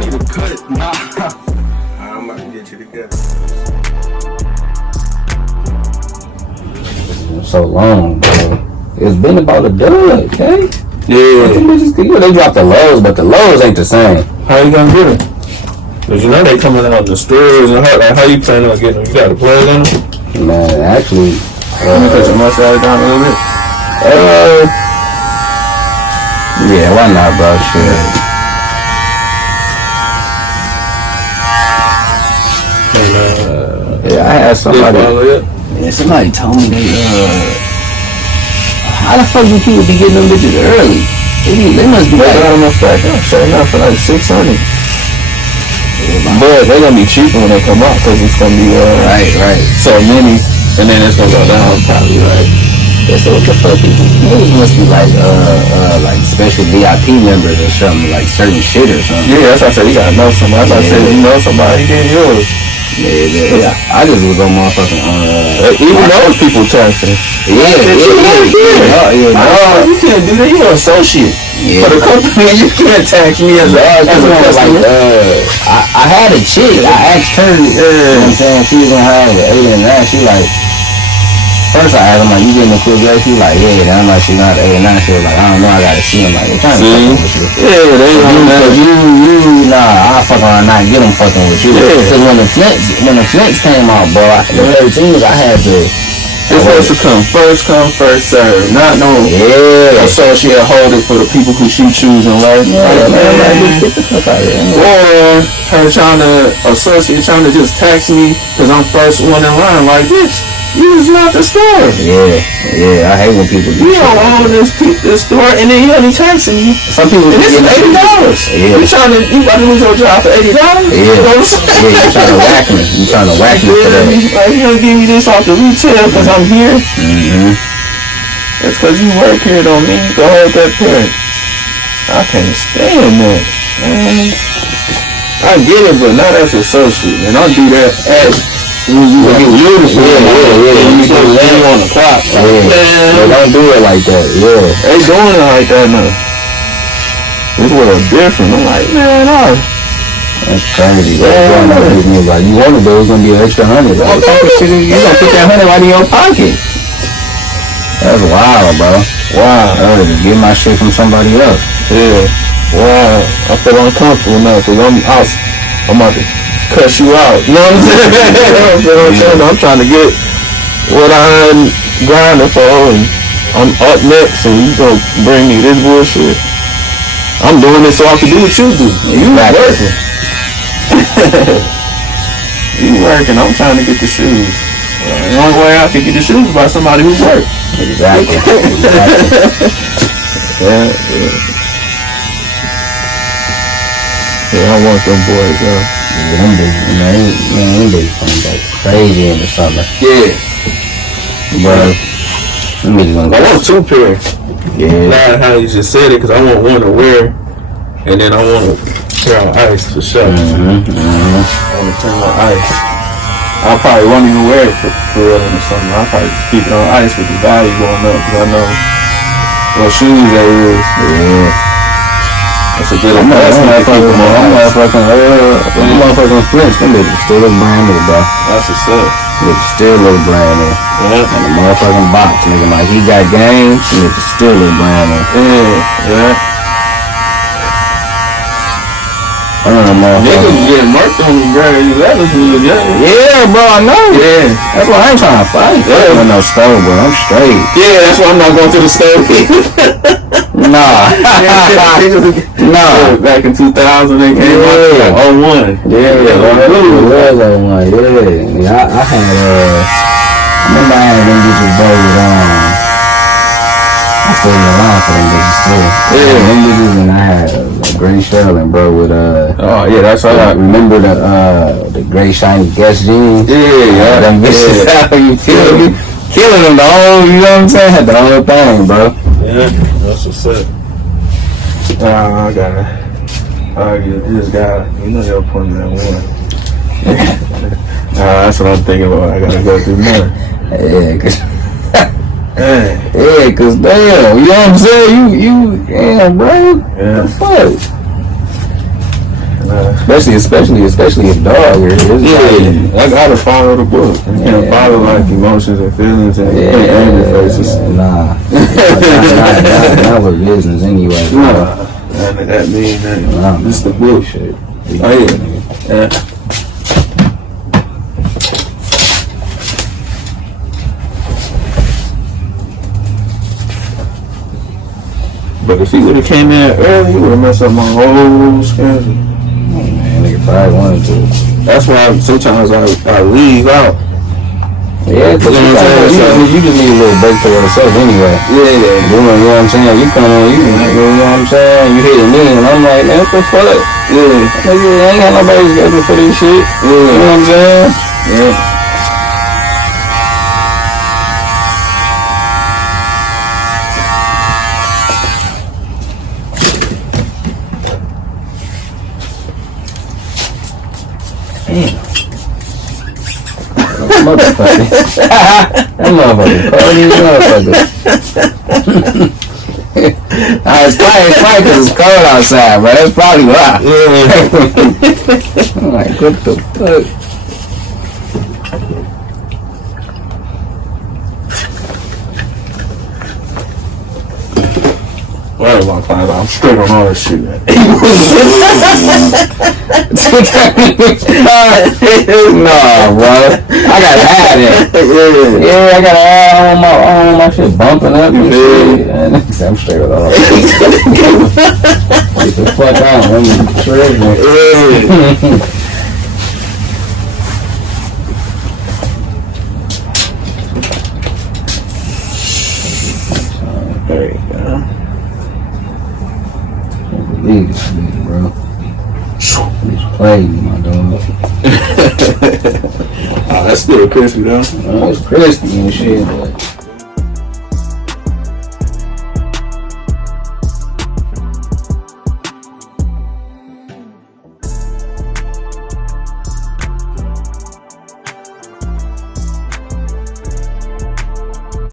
need to cut it. Nah. I'm about to get you together. So long, bro. It's been about a dud, okay? Yeah. They dropped the lows, but the lows ain't the same. How you gonna get it? Cause you know they coming out in the stores and how you plan on getting them? You got the plug on them? Man, actually, Let me cut your mustache down a little bit. yeah, why not, bro? Shit. Yeah, I had somebody. Yeah, somebody told me how the fuck do people be getting them bitches early? They must be like, got them back up, showing up for like 600. But they're gonna be cheaper when they come out because it's gonna be right. so many, and then it's gonna go down probably right. Yeah, so what the fuck? These must be like special VIP members or something, like certain shit or something. Yeah, that's why I said you gotta know somebody. That's why I said you know somebody, he get yours. Yeah. I just was on motherfucking even those people taxing. Yeah. You can't do that. You're an associate. Yeah. For the company, you can't tax me as a customer. I had a chick. I asked her. You know what I'm saying? She was gonna have an 8 and 9. She like. First I asked him, like, you getting a cool girl? She like, yeah. Then I'm like, she not 8 and 9. She was like, I don't know, I gotta see him. Like, I'm trying to fuck with you. Yeah, they don't know. Nah, I'll fuck around and not get him fucking with you. Yeah. Cause when the flex came out, bro, the 13s, I had to. It's supposed to come, first serve. Not no associate holder for the people who she choosing, right? Get the fuck out of here. Or her associate trying to just tax me because I'm first one in line. Like, bitch, you is not the store. Yeah, I hate when people do you don't own this store and then you only taxing me. Some people, and this is $80. Yeah. You about to lose your job for $80? Yeah. You know what I'm saying? You trying to whack me. You trying to whack me for that. Like, you gonna give me this off the retail because I'm here? Mm-hmm. That's because you work here, don't mean you can hold that pen. I can't stand that, man. I get it, but not as an associate, and I'll do that as when you get beautiful. You supposed to be on the clock. Don't do it like that. Yeah. They doing it like that now. This world different. I'm like, man, that's crazy. Like, you want to do, it's gonna be an extra $100. Like, you gonna put that $100 right in your pocket. That's wild, bro. Wow. I would just get my shit from somebody else. Yeah. Wow. I feel uncomfortable now because I'm about to cuss you out. You know what I'm saying? I'm trying to get what I'm grinding for, and I'm up next, and you gonna bring me this bullshit. I'm doing this so I can do what you do. You working. You working. I'm trying to get the shoes. The only way I can get the shoes is by somebody who works. Exactly. Yeah, I want them boys, them bitches coming back crazy in the summer. Yeah. Bro, them bitches gonna I want 2 pairs. Yeah. Not how you just said it, because I want one to wear, and then I want a pair on ice for sure. I want to turn on ice. I probably won't even wear it for real in the summer. I'll probably just keep it on ice with the value going up, because I know what shoes they is. Yeah. That's a good investment. I'm motherfucking French. Them bitches still look brand new, bro. That's what's up. They still look brand new. Yeah. And the motherfucking box, nigga, like he got games, nigga still look brand new. Yeah. Niggas getting murked on them grades. That was really good. Yeah, bro, I know. Yeah. That's why I ain't trying to fight. I ain't no stove, bro. I'm straight. Yeah, that's why I'm not going to the stove. Nah. Back in 2000, they came out like 01. Yeah, it was 01. Yeah, I had, I remember I had them bitches bows I stayed in the line for them bitches too. Yeah. Them bitches, and I had a gray Sherlin, bro, with oh yeah, that's all right. Remember the gray shiny Guess jeans? Yeah. Them bitches, how you feel me? Killing them the whole, you know what I'm saying? Had the whole thing, bro. Yeah, that's what's up. I gotta argue with this guy. You know they'll put me at one. That's what I'm thinking about. I gotta go through more. Yeah, cause damn, you know what I'm saying? You damn, bro. Yeah. What the fuck? man. Especially a dog. I gotta follow the book. You can't follow like emotions and feelings and angry faces. Nah. Not with business anyway. Nah. That means that. This the bullshit. Oh yeah. But if he would have came in early, he would have messed up my whole schedule. Man, nigga probably wanted to. That's why sometimes I leave out. Yeah, because you just need a little break for yourself anyway. Yeah. You know what I'm saying? You come on, you know what I'm saying? You hit me and I'm like, man, what the fuck? Yeah. I ain't got nobody's schedule for this shit. Yeah. You know what I'm saying? Yeah. Motherfucker. That motherfucker. It's probably because it's cold outside, bro. That's probably why. I'm like, what the fuck? Where am I finding? I'm straight on all this shit. Nah, bro. I gotta have that. Yeah, I gotta have all my shit bumping up and shit. I'm straight with all that. Get the fuck out. I'm treasuring. There you go. Believe this nigga, bro. It's crazy, my dog. Oh, that's still crispy though. It's crispy and shit, but